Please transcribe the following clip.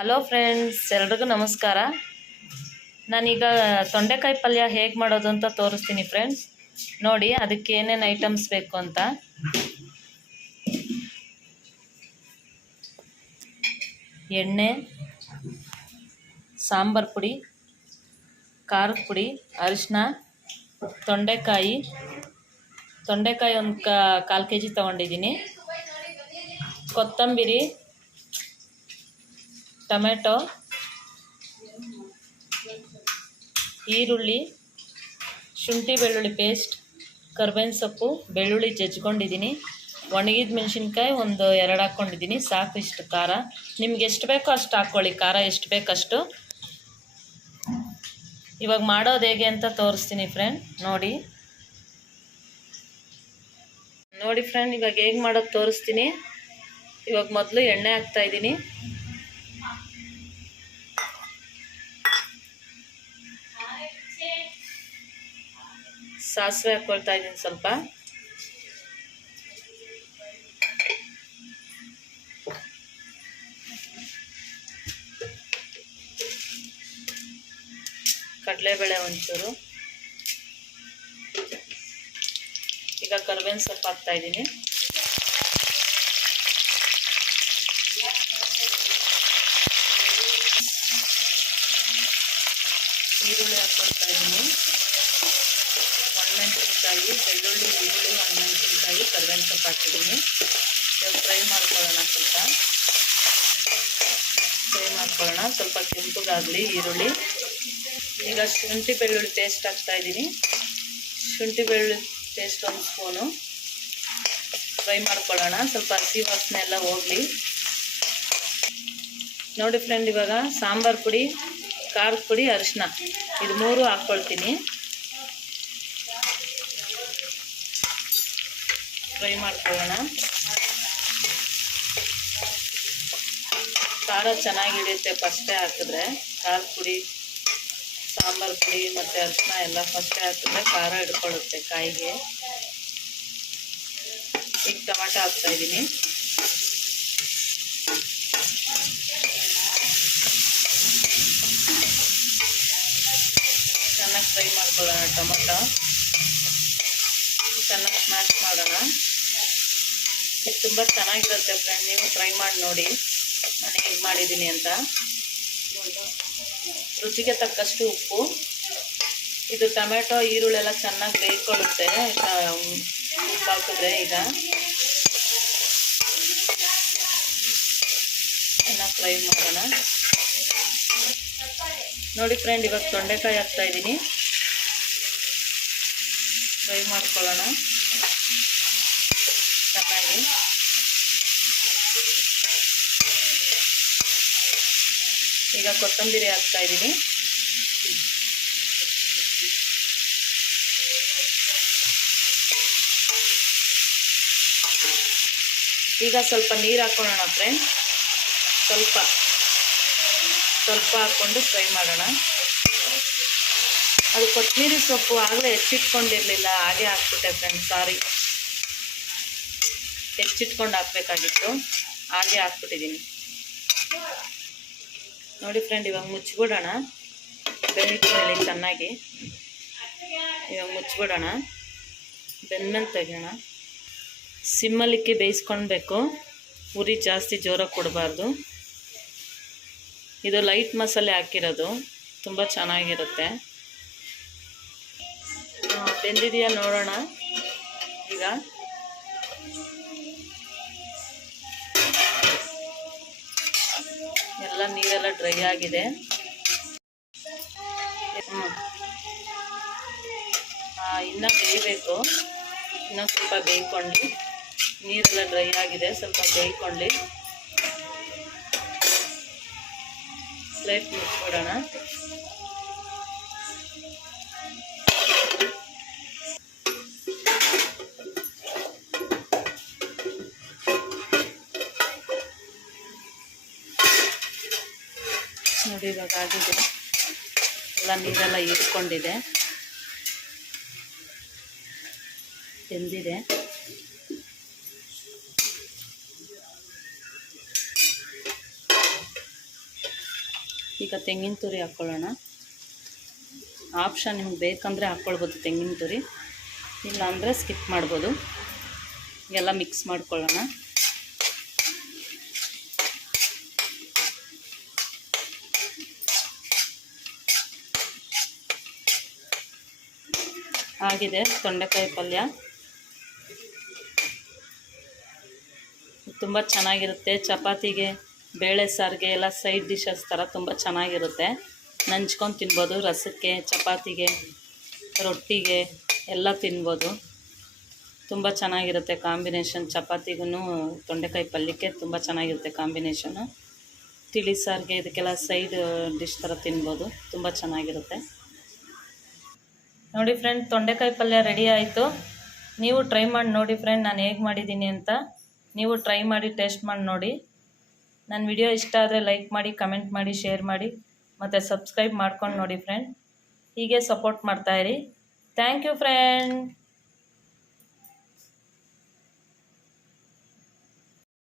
Hello friends ಎಲ್ರಿಗೂ ನಮಸ್ಕಾರ. ನಾನೀಗ ತೊಂಡೆಕಾಯಿ ಪಲ್ಯ ಹೇಗೆ ಮಾಡೋದು ಅಂತ ತೋರಿಸ್ತೀನಿ ಫ್ರೆಂಡ್ಸ್ ನೋಡಿ, ಅದಕ್ಕೆ ಏನೇನು ಐಟಮ್ಸ್ ಬೇಕು ಅಂತ. ಎಣ್ಣೆ, ಸಾಂಬಾರು ಪುಡಿ, ಖಾರದ ಪುಡಿ ಅರಿಶಿನ ತೊಂಡೆಕಾಯಿ. ತೊಂಡೆಕಾಯಿ ಒಂದು ಕಾಲು ಕೆ ಜಿ ತೊಗೊಂಡಿದ್ದೀನಿ. ಕೊತ್ತಂಬರಿ ಟೊಮೆಟೊ, ಈರುಳ್ಳಿ, ಶುಂಠಿ ಬೆಳ್ಳುಳ್ಳಿ ಪೇಸ್ಟ್ ಕರ್ಬೇವಿನ ಸೊಪ್ಪು, ಬೆಳ್ಳುಳ್ಳಿ ಜಜ್ಕೊಂಡಿದ್ದೀನಿ. ಒಣಗಿದ ಮೆಣಸಿನ್ಕಾಯಿ ಒಂದು ಎರಡು ಹಾಕ್ಕೊಂಡಿದ್ದೀನಿ, ಸಾಕು ಇಷ್ಟು ಖಾರ. ನಿಮ್ಗೆ ಎಷ್ಟು ಬೇಕೋ ಅಷ್ಟು ಹಾಕ್ಕೊಳ್ಳಿ, ಖಾರ ಎಷ್ಟು ಬೇಕಷ್ಟು ಇವಾಗ ಮಾಡೋದು ಹೇಗೆ ಅಂತ ತೋರಿಸ್ತೀನಿ ಫ್ರೆಂಡ್ ನೋಡಿ. ನೋಡಿ ಫ್ರೆಂಡ್ ಇವಾಗ ಹೇಗೆ ಮಾಡೋದು ತೋರಿಸ್ತೀನಿ. ಇವಾಗ ಮೊದಲು ಎಣ್ಣೆ ಹಾಕ್ತಾ ಸಾಸಿವೆ ಹಾಕ್ಕೊಳ್ತಾ ಇದ್ದೀನಿ ಸ್ವಲ್ಪ. ಕಡಲೆಬೇಳೆ ಒಂಚೂರು. ಈಗ ಕರ್ಬೇವಿನ ಸೊಪ್ಪು ಹಾಕ್ತಾ ಇದ್ದೀನಿ. ಈರುಳ್ಳಿ ಹಾಕ್ಕೊಳ್ತಾ ಇದ್ದೀನಿ. ಒಣಮೆಣಸಿನ್ಕಾಯಿ ಬೆಳ್ಳುಳ್ಳಿ, ಈರುಳ್ಳಿ ಒಣಮೆಣಸಿನ್ಕಾಯಿ ಕರ್ಬೇವಿನ ಸೊಪ್ಪು ಹಾಕಿದ್ದೀನಿ. ಇವಾಗ ಫ್ರೈ ಮಾಡ್ಕೊಳ್ಳೋಣ ಸ್ವಲ್ಪ. ಫ್ರೈ ಮಾಡ್ಕೊಳ್ಳೋಣ. ಸ್ವಲ್ಪ ಕೆಂಪಗಾಗಲಿ ಈರುಳ್ಳಿ. ಈಗ ಶುಂಠಿ, ಬೆಳ್ಳುಳ್ಳಿ ಪೇಸ್ಟ್ ಹಾಕ್ತಾ ಇದ್ದೀನಿ ಶುಂಠಿ, ಬೆಳ್ಳುಳ್ಳಿ ಪೇಸ್ಟ್ ಒಂದು ಸ್ಪೂನು. ಫ್ರೈ ಮಾಡ್ಕೊಳ್ಳೋಣ. ಸ್ವಲ್ಪ ಹಸಿ ವಾಸನೆ ಎಲ್ಲ ಹೋಗಲಿ. ನೋಡಿ ಫ್ರೆಂಡ್, ಇವಾಗ ಸಾಂಬಾರು ಪುಡಿ, ಖಾರದ ಪುಡಿ ಅರಿಶಿನ ಇದು ಮೂರು ಹಾಕ್ಕೊಳ್ತೀನಿ. ಫ್ರೈ ಮಾಡ್ಕೊಳ್ಳೋಣ. ಖಾರ ಚೆನ್ನಾಗಿ ಹಿಡಿಯುತ್ತೆ ಫಸ್ಟೇ ಹಾಕಿದ್ರೆ. ಖಾರ ಪುಡಿ, ಸಾಂಬಾರು ಪುಡಿ ಮತ್ತು ಅರಿಶಿನ ಎಲ್ಲ ಫಸ್ಟೇ ಹಾಕಿದ್ರೆ ಖಾರ ಹಿಡ್ಕೊಳ್ಳುತ್ತೆ ಕಾಯಿಗೆ. ಈಗ ಟೊಮೆಟೊ ಹಾಕ್ತಾ ಇದ್ದೀನಿ. ಚೆನ್ನಾಗಿ ಫ್ರೈ ಮಾಡ್ಕೊಳ್ಳೋಣ ಟೊಮೊಟೊ. ಸ್ಮ್ಯಾಶ್ ಮಾಡೋಣ. ಇದು ತುಂಬ ಚೆನ್ನಾಗಿರುತ್ತೆ ಫ್ರೆಂಡ್ ನೀವು ಟ್ರೈ ಮಾಡಿ ನೋಡಿ. ನಾನು ಹೇಗೆ ಮಾಡಿದ್ದೀನಿ ಅಂತ. ರುಚಿಗೆ ತಕ್ಕಷ್ಟು ಉಪ್ಪು. ಇದು ಟೊಮೆಟೊ ಈರುಳ್ಳಿ ಎಲ್ಲ ಚೆನ್ನಾಗಿ ಬೇಯ್ಕೊಳ್ಳುತ್ತೆ. ಉಪ್ಪು ಹಾಕಿದ್ರೆ ಈಗ. ಚೆನ್ನಾಗಿ ಫ್ರೈ ಮಾಡೋಣ. ನೋಡಿ ಫ್ರೆಂಡ್ ಇವಾಗ ತೊಂಡೆಕಾಯಿ ಹಾಕ್ತಾ ಇದ್ದೀನಿ. ಫ್ರೈ ಮಾಡ್ಕೊಳ್ಳೋಣ. ಚೆನ್ನಾಗಿ. ಈಗ ಕೊತ್ತಂಬರಿ ಹಾಕ್ತಾ ಇದ್ದೀನಿ. ಈಗ ಸ್ವಲ್ಪ ನೀರು ಹಾಕೊಳ್ಳೋಣ ಫ್ರೆಂಡ್ ಸ್ವಲ್ಪ. ಸ್ವಲ್ಪ ಹಾಕ್ಕೊಂಡು ಫ್ರೈ ಮಾಡೋಣ. ಅದು ಕೊತ್ತಂಬರಿ ಸೊಪ್ಪು ಆಗಲೇ ಹೆಚ್ಚಿಟ್ಕೊಂಡಿರಲಿಲ್ಲ, ಹಾಗೆ ಹಾಕ್ಬಿಟ್ಟೆ ಫ್ರೆಂಡ್ ಸಾರಿ ಹೆಚ್ಚಿಟ್ಕೊಂಡು ಹಾಕ್ಬೇಕಾಗಿತ್ತು, ಹಾಗೆ ಹಾಕ್ಬಿಟ್ಟಿದ್ದೀನಿ. ನೋಡಿ ಫ್ರೆಂಡ್ ಇವಾಗ ಮುಚ್ಚಿಬಿಡೋಣ ಬೆಳಿಗ್ಗೆ ಚೆನ್ನಾಗಿ. ಇವಾಗ ಮುಚ್ಚಿಬಿಡೋಣ ಬೆಂದ್ಮೇಲೆ ತೆಗೋಣ ಸಿಮ್ಮಲ್ಲಿಕ್ಕಿ ಬೇಯಿಸ್ಕೊಳ್ಬೇಕು. ಉರಿ ಜಾಸ್ತಿ ಜೋರಾಗಿ ಕೊಡಬಾರ್ದು. ಇದು ಲೈಟ್ ಮಸಾಲೆ ಹಾಕಿರೋದು. ತುಂಬ ಚೆನ್ನಾಗಿರುತ್ತೆ. ಬೆಂದಿದೆಯಾ ನೋಡೋಣ. ಈಗ. ಎಲ್ಲ ನೀರೆಲ್ಲ ಡ್ರೈ ಆಗಿದೆ. ಇನ್ನೂ ಬೇಯಬೇಕು. ಇನ್ನೂ ಸ್ವಲ್ಪ ಬೇಯ್ಕೊಂಡು. ನೀರೆಲ್ಲ ಡ್ರೈ ಆಗಿದೆ, ಸ್ವಲ್ಪ ಬೇಯ್ಕೊಂಡು. ಪ್ಲೇಟ್ ಮುಚ್ಚಿಬಿಡೋಣ ನೋಡಿ ಇವಾಗ ಆಗಿದೆ ಎಲ್ಲ ನೀರೆಲ್ಲ ಇಟ್ಕೊಂಡಿದೆ. ಬೆಂದಿದೆ. ಈಗ ತೆಂಗಿನ ತುರಿ ಹಾಕ್ಕೊಳ್ಳೋಣ ಆಪ್ಷನ್ ನಿಮ್ಗೆ ಬೇಕಂದರೆ ಹಾಕ್ಕೊಳ್ಬೋದು ತೆಂಗಿನ ತುರಿ. ಇಲ್ಲ ಅಂದರೆ ಸ್ಕಿಪ್ ಮಾಡ್ಬೋದು. ಎಲ್ಲ ಮಿಕ್ಸ್ ಮಾಡ್ಕೊಳ್ಳೋಣ. ಆಗಿದೆ ತೊಂಡೆಕಾಯಿ ಪಲ್ಯ. ತುಂಬ ಚೆನ್ನಾಗಿರುತ್ತೆ. ಚಪಾತಿಗೆ ಬೇಳೆ ಸಾರಿಗೆ ಎಲ್ಲ ಸೈಡ್ ಡಿಶಸ್ ಥರ ತುಂಬ ಚೆನ್ನಾಗಿರುತ್ತೆ. ನಂಚ್ಕೊಂಡು ತಿನ್ಬೋದು. ರಸಕ್ಕೆ, ಚಪಾತಿಗೆ, ರೊಟ್ಟಿಗೆ ಎಲ್ಲ ತಿನ್ಬೋದು. ತುಂಬ ಚೆನ್ನಾಗಿರುತ್ತೆ ಕಾಂಬಿನೇಷನ್. ಚಪಾತಿಗೂ ತೊಂಡೆಕಾಯಿ ಪಲ್ಯಕ್ಕೆ ತುಂಬ ಚೆನ್ನಾಗಿರುತ್ತೆ ಕಾಂಬಿನೇಷನು. ತಿಳಿ ಸಾರಿಗೆ ಇದಕ್ಕೆಲ್ಲ ಸೈಡ್ ಡಿಶ್ ಥರ ತಿನ್ಬೋದು. ತುಂಬ ಚೆನ್ನಾಗಿರುತ್ತೆ. ನೋಡಿ ಫ್ರೆಂಡ್ ತೊಂಡೆಕಾಯಿ ಪಲ್ಯ ರೆಡಿ ಆಯಿತು. ನೀವು ಟ್ರೈ ಮಾಡಿ ನೋಡಿ ಫ್ರೆಂಡ್ ನಾನು ಹೇಗೆ ಮಾಡಿದ್ದೀನಿ ಅಂತ. ನೀವು ಟ್ರೈ ಮಾಡಿ ಟೇಸ್ಟ್ ಮಾಡಿ ನೋಡಿ. ನನ್ನ ವಿಡಿಯೋ ಇಷ್ಟ ಆದರೆ ಲೈಕ್ ಮಾಡಿ ಕಮೆಂಟ್ ಮಾಡಿ ಶೇರ್ ಮಾಡಿ, ಮತ್ತು ಸಬ್ಸ್ಕ್ರೈಬ್ ಮಾಡ್ಕೊಂಡು ನೋಡಿ ಫ್ರೆಂಡ್ ಹೀಗೆ ಸಪೋರ್ಟ್ ಮಾಡ್ತಾಯಿರಿ ಥ್ಯಾಂಕ್ ಯು ಫ್ರೆಂಡ್